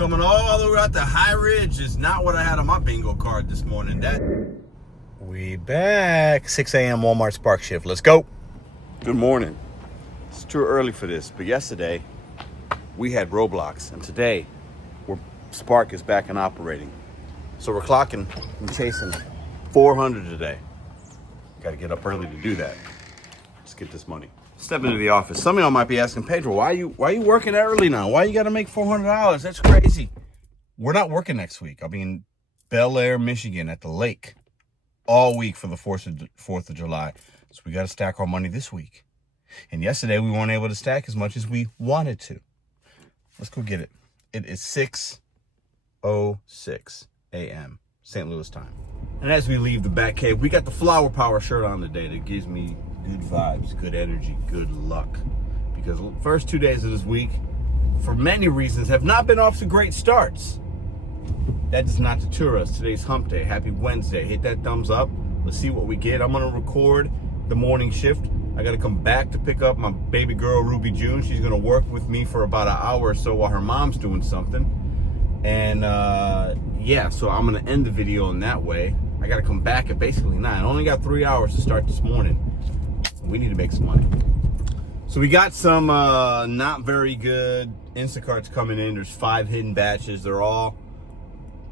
Coming all the way out to High Ridge is not what I had on my bingo card this morning. We back. 6 a.m. Walmart Spark shift. Let's go. Good morning. It's too early for this, but yesterday we had Roblox, and today Spark is back and operating. So we're clocking and chasing 400 today. Got to get up early to do that. Let's get this money. Step into the office. Some of y'all might be asking, Pedro, why are you working early now? Why you got to make $400? That's crazy. We're not working next week. I'll be in Bel Air, Michigan at the lake all week for the 4th of July. So we got to stack our money this week. And yesterday we weren't able to stack as much as we wanted to. Let's go get it. It is 6:06 a.m. St. Louis time. And as we leave the Bat Cave, we got the Flower Power shirt on today that gives me good vibes, good energy, good luck. Because the first 2 days of this week, for many reasons, have not been off to great starts. That does not deter us. Today's hump day. Happy Wednesday. Hit that thumbs up. Let's see what we get. I'm going to record the morning shift. I got to come back to pick up my baby girl, Ruby June. She's going to work with me for about an hour or so while her mom's doing something. And yeah, so I'm going to end the video in that way. I got to come back at basically 9. I only got 3 hours to start this morning. We need to make some money. So we got some not very good Instacarts coming in. There's 5 hidden batches. They're all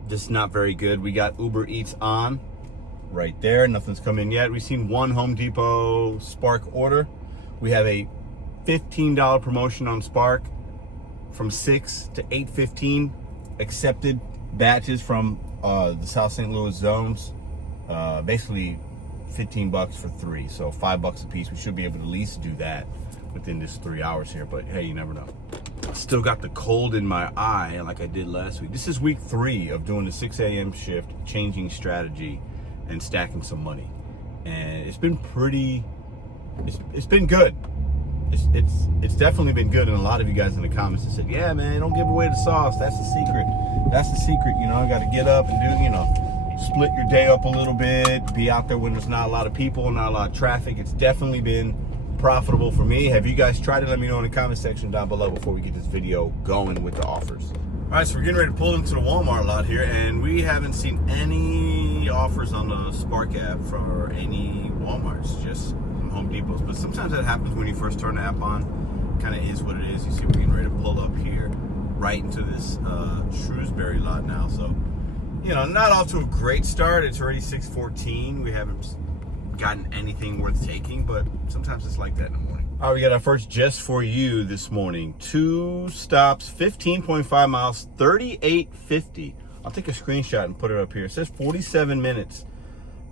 just not very good. We got Uber Eats on right there. Nothing's come in yet. We've seen one Home Depot Spark order. We have a $15 promotion on Spark from 6 to 8:15. Accepted batches from the South St. Louis zones. Basically $15 for 3, so $5 a piece. We should be able to at least do that within this 3 hours here, but hey, you never know. Still got the cold in my eye like I did last week. This is week 3 of doing the 6 a.m. shift, changing strategy and stacking some money, and it's been pretty, it's been good. It's definitely been good. And a lot of you guys in the comments have said, yeah man, don't give away the sauce, that's the secret. That's the secret, you know. I got to get up and do, you know, split your day up a little bit, be out there when there's not a lot of people, not a lot of traffic. It's definitely been profitable for me. Have you guys tried it? Let me know in the comment section down below before we get this video going with the offers. All right, so we're getting ready to pull into the Walmart lot here, and we haven't seen any offers on the Spark app for any Walmarts, just some Home Depots. But sometimes that happens when you first turn the app on. Kind of is what it is. You see we're getting ready to pull up here right into this Shrewsbury lot now. So, you know, not off to a great start. It's already 6:14. We haven't gotten anything worth taking, but sometimes it's like that in the morning. All right, we got our first Just For You this morning. 2 stops, 15.5 miles, 38.50. I'll take a screenshot and put it up here. It says 47 minutes.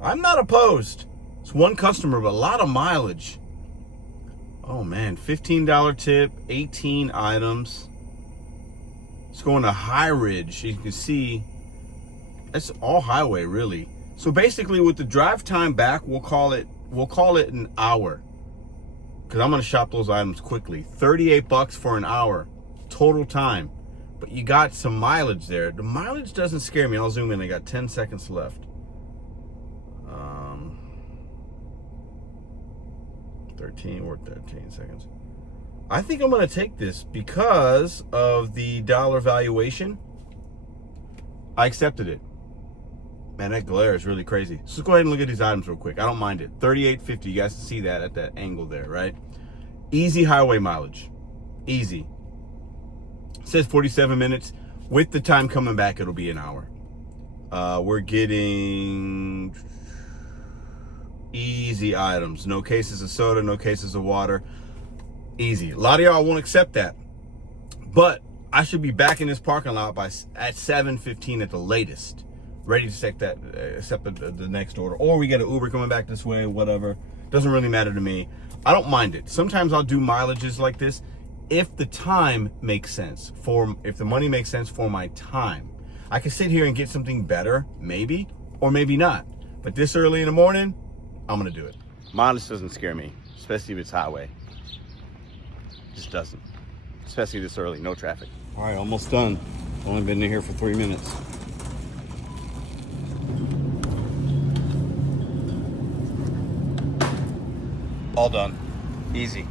I'm not opposed. It's one customer, but a lot of mileage. Oh man, $15 tip, 18 items. It's going to High Ridge. You can see that's all highway really. So basically with the drive time back, we'll call it an hour. Because I'm going to shop those items quickly. $38 for an hour total time. But you got some mileage there. The mileage doesn't scare me. I'll zoom in. I got 10 seconds left. 13 seconds. I think I'm going to take this because of the dollar valuation. I accepted it. Man, that glare is really crazy. So let's go ahead and look at these items real quick. I don't mind it. $38.50. You guys can see that at that angle there, right? Easy highway mileage. Easy. It says 47 minutes. With the time coming back, it'll be an hour. We're getting easy items. No cases of soda, no cases of water. Easy. A lot of y'all won't accept that. But I should be back in this parking lot at 7:15 at the latest. Ready to accept the next order. Or we get an Uber coming back this way, whatever. Doesn't really matter to me. I don't mind it. Sometimes I'll do mileages like this if the time makes sense. If the money makes sense for my time. I can sit here and get something better, maybe, or maybe not. But this early in the morning, I'm gonna do it. Mileage doesn't scare me, especially if it's highway. Just doesn't. Especially this early, no traffic. All right, almost done. Only been in here for 3 minutes. All done. Easy.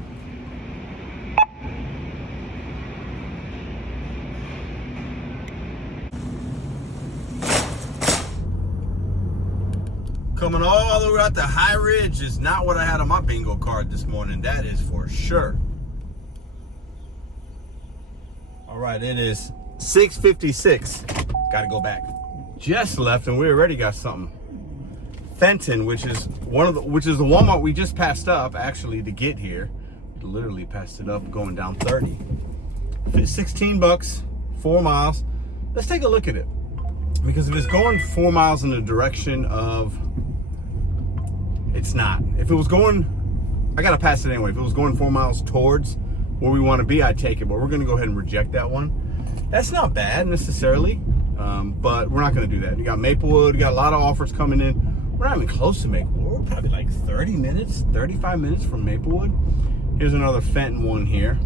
coming all the way out to High Ridge is not what I had on my bingo card this morning. That is for sure. All right, it is 6:56. Got to go back. Just left, and we already got something. Fenton, which is the Walmart we just passed up actually to get here. We literally passed it up going down 30. 16 bucks, 4 miles. Let's take a look at it. Because if it's going 4 miles in the direction of, it's not. If it was going, I gotta pass it anyway. If it was going 4 miles towards where we want to be, I'd take it. But we're gonna go ahead and reject that one. That's not bad necessarily, but we're not gonna do that. You got Maplewood, you got a lot of offers coming in. We're not even close to Maplewood. We're probably like 30 minutes, 35 minutes from Maplewood. Here's another Fenton one here.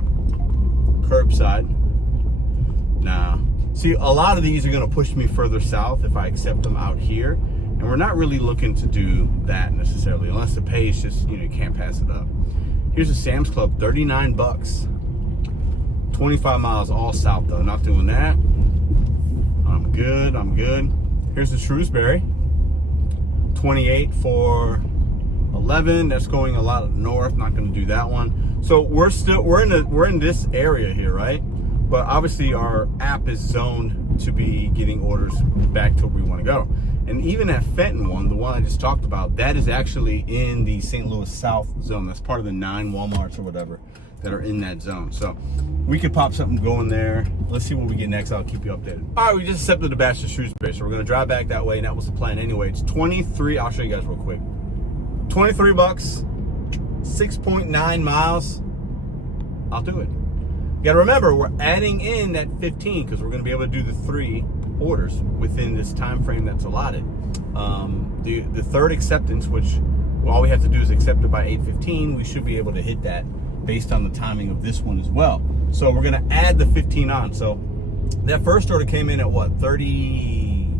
Curbside. Nah. See, a lot of these are gonna push me further south if I accept them out here. And we're not really looking to do that necessarily, unless the pay is just, you can't pass it up. Here's a Sam's Club, 39 bucks. 25 miles all south though, not doing that. I'm good. Here's the Shrewsbury, 28 for 11. That's going a lot north, not gonna do that one. So we're in this area here, right? But obviously our app is zoned to be getting orders back to where we wanna go. And even that Fenton one, the one I just talked about, that is actually in the St. Louis South zone. That's part of the 9 Walmarts or whatever that are in that zone. So we could pop something going there. Let's see what we get next. I'll keep you updated. All right, we just accepted the batch to Shrewsbury. So we're gonna drive back that way, and that was the plan anyway. It's 23, I'll show you guys real quick. 23 bucks, 6.9 miles. I'll do it. You gotta remember, we're adding in that 15 because we're gonna be able to do the 3 orders within this time frame that's allotted. The third acceptance, which all we have to do is accept it by 8:15, we should be able to hit that based on the timing of this one as well. So we're gonna add the 15 on. So that first order came in at what, 30,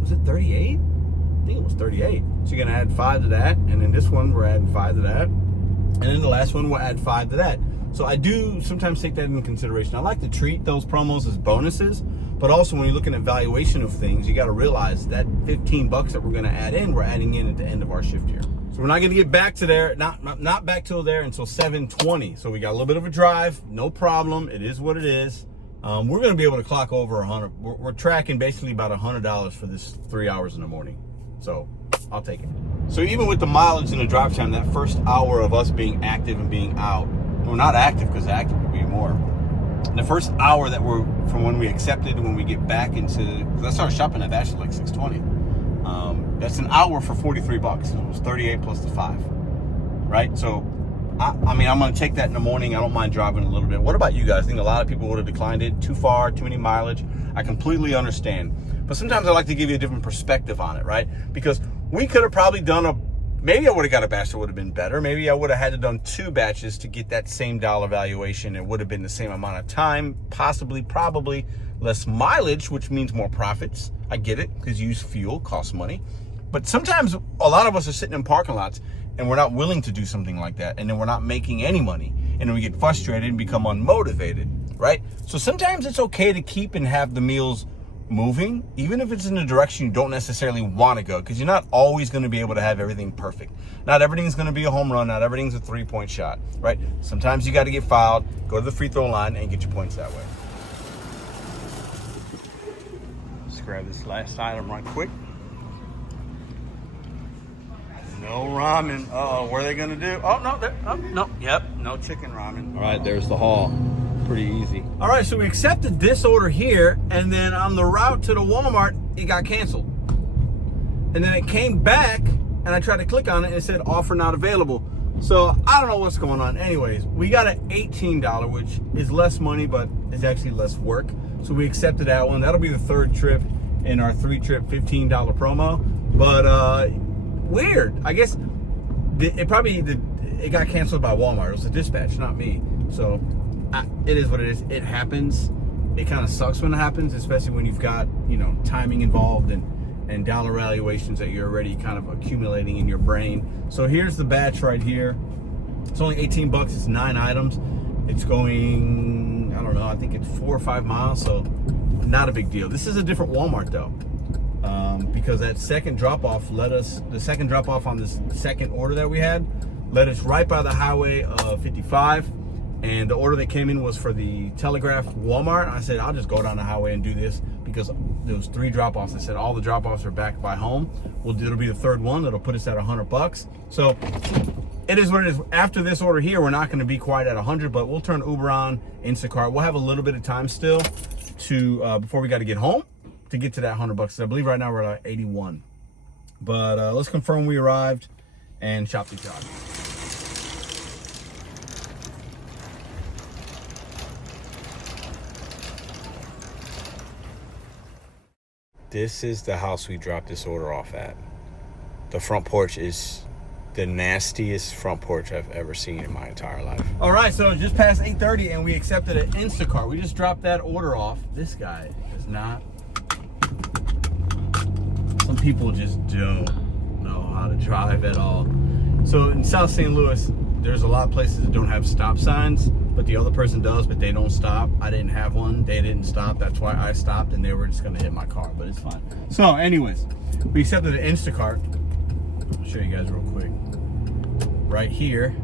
was it 38? I think it was 38. So you're gonna add 5 to that, and then this one we're adding 5 to that, and then the last one we'll add 5 to that. So I do sometimes take that into consideration. I like to treat those promos as bonuses, but also when you're looking at valuation of things, you got to realize that 15 bucks that we're going to add in, we're adding in at the end of our shift here. So we're not going to get back to there, not back till there until 7:20. So we got a little bit of a drive, no problem. It is what it is. We're going to be able to clock over 100. We're tracking basically about $100 for this 3 hours in the morning. So I'll take it. So even with the mileage and the drive time, that first hour of us being active and being out, we're not active because active would be more. The first hour that we're from when we accepted, when we get back into, because I started shopping at actually like 6:20. That's an hour for 43 bucks. It was 38 plus the 5, right? So, I mean, I'm gonna take that in the morning. I don't mind driving a little bit. What about you guys? I think a lot of people would have declined it. Too far, too many mileage. I completely understand. But sometimes I like to give you a different perspective on it, right? Because we could have probably done maybe I would have got a batch that would have been better. Maybe I would have had to done 2 batches to get that same dollar valuation. It would have been the same amount of time, possibly, probably less mileage, which means more profits. I get it, because you use fuel, costs money. But sometimes a lot of us are sitting in parking lots and we're not willing to do something like that. And then we're not making any money. And then we get frustrated and become unmotivated, right? So sometimes it's okay to keep and have the meals moving, even if it's in a direction you don't necessarily want to go, because you're not always going to be able to have everything perfect. Not everything's going to be a home run. Not everything's a 3-point shot, right? Sometimes you got to get fouled, go to the free throw line, and get your points that way. Let's grab this last item right quick. No ramen. Uh-oh, what are they going to do? Oh, no, yep, no chicken ramen. All right, there's the haul. Pretty easy. All right, so we accepted this order here, and then on the route to the Walmart, it got canceled. And then it came back, and I tried to click on it, and it said offer not available. So I don't know what's going on. Anyways, we got an $18, which is less money, but it's actually less work. So we accepted that one. That'll be the 3rd trip in our 3-trip $15 promo. But weird. I guess it got canceled by Walmart. It was a dispatch, not me. So it is what it is. It happens. It kind of sucks when it happens, especially when you've got, timing involved and dollar valuations that you're already kind of accumulating in your brain. So here's the batch right here. It's only 18 bucks. It's 9 items. It's going, I don't know, I think it's 4 or 5 miles. So not a big deal. This is a different Walmart though. because that second drop off the second drop off on this second order that we had led us right by the highway of 55. And the order that came in was for the Telegraph Walmart. I said, I'll just go down the highway and do this because there was 3 drop-offs. I said, all the drop-offs are back by home. It'll be the third one. That'll put us at $100. So it is what it is. After this order here, we're not going to be quite at 100, but we'll turn Uber on, Instacart. We'll have a little bit of time still to before we got to get home to get to that $100. I believe right now we're at 81. But let's confirm we arrived and shop the job. This is the house we dropped this order off at. The front porch is the nastiest front porch I've ever seen in my entire life. All right, so just past 8:30 and we accepted an Instacart. We just dropped that order off. This guy does not. Some people just don't know how to drive at all. So in South St. Louis, there's a lot of places that don't have stop signs, but the other person does, but they don't stop. I didn't have one. They didn't stop. That's why I stopped, and they were just going to hit my car, but it's fine. So anyways, we accepted an Instacart. I'll show you guys real quick. Right here.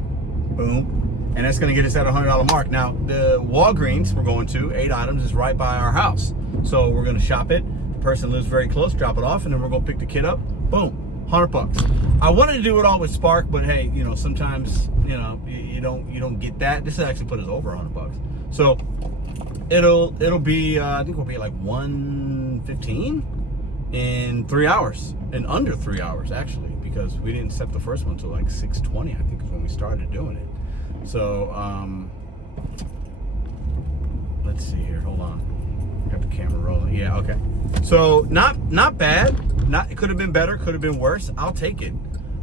Boom. And that's going to get us at a $100 mark. Now, the Walgreens we're going to, 8 items, is right by our house. So we're going to shop it. The person lives very close, drop it off, and then we're going to pick the kid up. Boom. $100. I wanted to do it all with Spark, but hey, you know, sometimes, you know, you don't get that. This will actually put us over $100. So it'll be I think we'll be like 115 in 3 hours, in under 3 hours actually, because we didn't set the first one until like 6:20, I think is when we started doing it. So let's see here, hold on. Got the camera rolling. Yeah, okay. So not bad. It could have been better, could have been worse. I'll take it.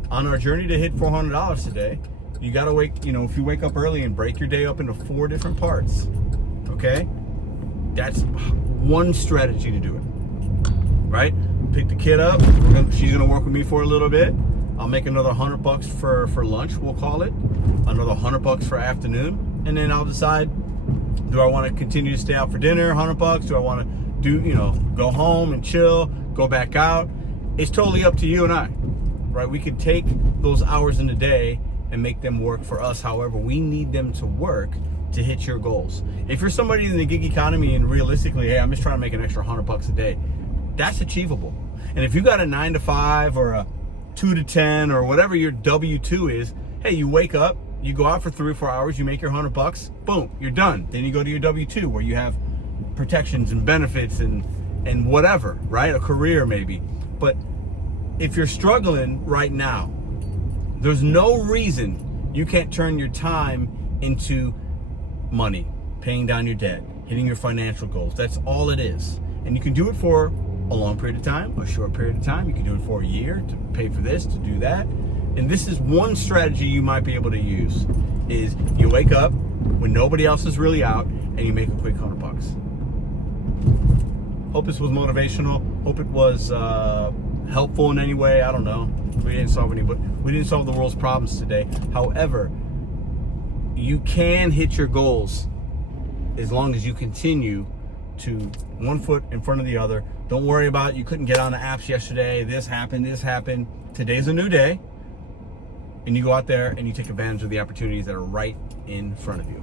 On our journey to hit $400 today, you gotta wake, you know, if you wake up early and break your day up into 4 different parts, okay? That's one strategy to do it, right? Pick the kid up, she's gonna work with me for a little bit. I'll make another $100 for lunch, we'll call it. Another $100 for afternoon. And then I'll decide, do I wanna continue to stay out for dinner, $100? Do I wanna go home and chill, go back out? It's totally up to you and I, right? We could take those hours in the day and make them work for us. However, we need them to work to hit your goals. If you're somebody in the gig economy and realistically, hey, I'm just trying to make an extra $100 a day, that's achievable. And if you got a 9 to 5 or a 2 to 10 or whatever your W-2 is, hey, you wake up, you go out for 3 or 4 hours, you make your $100, boom, you're done. Then you go to your W-2 where you have protections and benefits and whatever, right? A career maybe. But if you're struggling right now, there's no reason you can't turn your time into money, paying down your debt, hitting your financial goals. That's all it is. And you can do it for a long period of time, a short period of time. You can do it for a year to pay for this, to do that. And this is one strategy you might be able to use, is you wake up when nobody else is really out and you make a quick $100. Hope this was motivational. Hope it was helpful in any way. I don't know. We didn't solve the world's problems today. However, you can hit your goals as long as you continue to one foot in front of the other. Don't worry about you couldn't get on the apps yesterday. This happened. Today's a new day. And you go out there and you take advantage of the opportunities that are right in front of you.